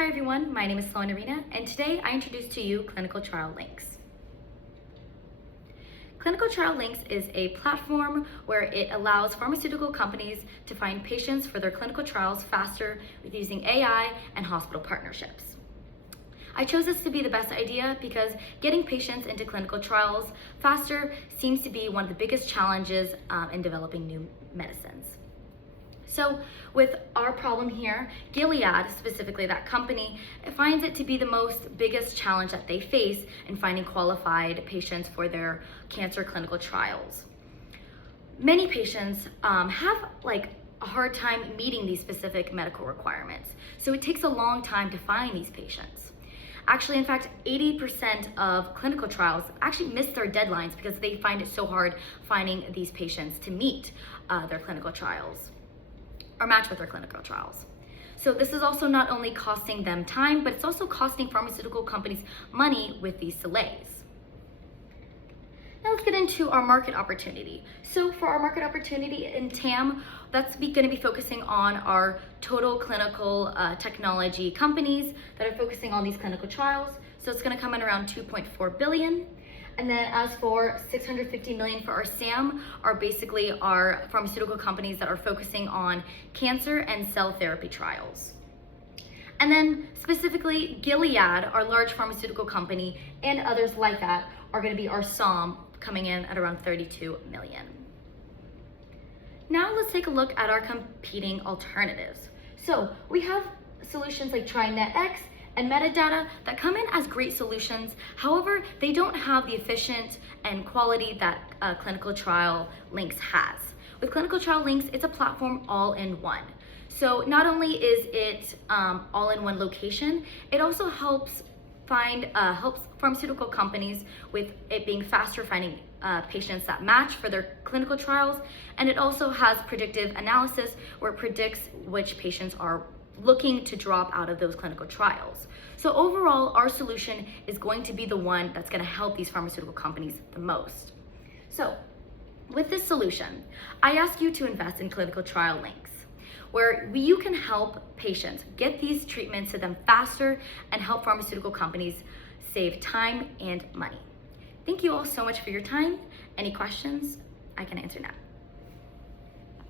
Hi everyone, my name is Sloan Arena, and today I introduce to you Clinical Trial Links. Clinical Trial Links is a platform where it allows pharmaceutical companies to find patients for their clinical trials faster with using AI and hospital partnerships. I chose this to be the best idea because getting patients into clinical trials faster seems to be one of the biggest challenges in developing new medicines. So with our problem here, Gilead, specifically that company, finds it to be the biggest challenge that they face in finding qualified patients for their cancer clinical trials. Many patients have a hard time meeting these specific medical requirements, so it takes a long time to find these patients. Actually, in fact, 80% of clinical trials actually miss their deadlines because they find it so hard finding these patients to meet their clinical trials or match with their clinical trials. So this is also not only costing them time, but it's also costing pharmaceutical companies money with these delays. Now let's get into our market opportunity. So for our market opportunity in TAM, that's going to be focusing on our total clinical technology companies that are focusing on these clinical trials. So it's going to come in around 2.4 billion. And then as for 650 million for our SAM, are basically our pharmaceutical companies that are focusing on cancer and cell therapy trials. And then specifically Gilead, our large pharmaceutical company, and others like that are going to be our SOM, coming in at around 32 million. Now let's take a look at our competing alternatives. So we have solutions like TriNetX and Medidata that come in as great solutions. However, they don't have the efficient and quality that Clinical Trial Links has. With Clinical Trial Links, it's a platform all in one. So not only is it all in one location, it also helps pharmaceutical companies with it being faster finding patients that match for their clinical trials. And it also has predictive analysis where it predicts which patients are looking to drop out of those clinical trials. So overall, our solution is going to be the one that's going to help these pharmaceutical companies the most. So with this solution, I ask you to invest in Clinical Trial Links, where you can help patients get these treatments to them faster and help pharmaceutical companies save time and money. Thank you all so much for your time. Any questions? I can answer now.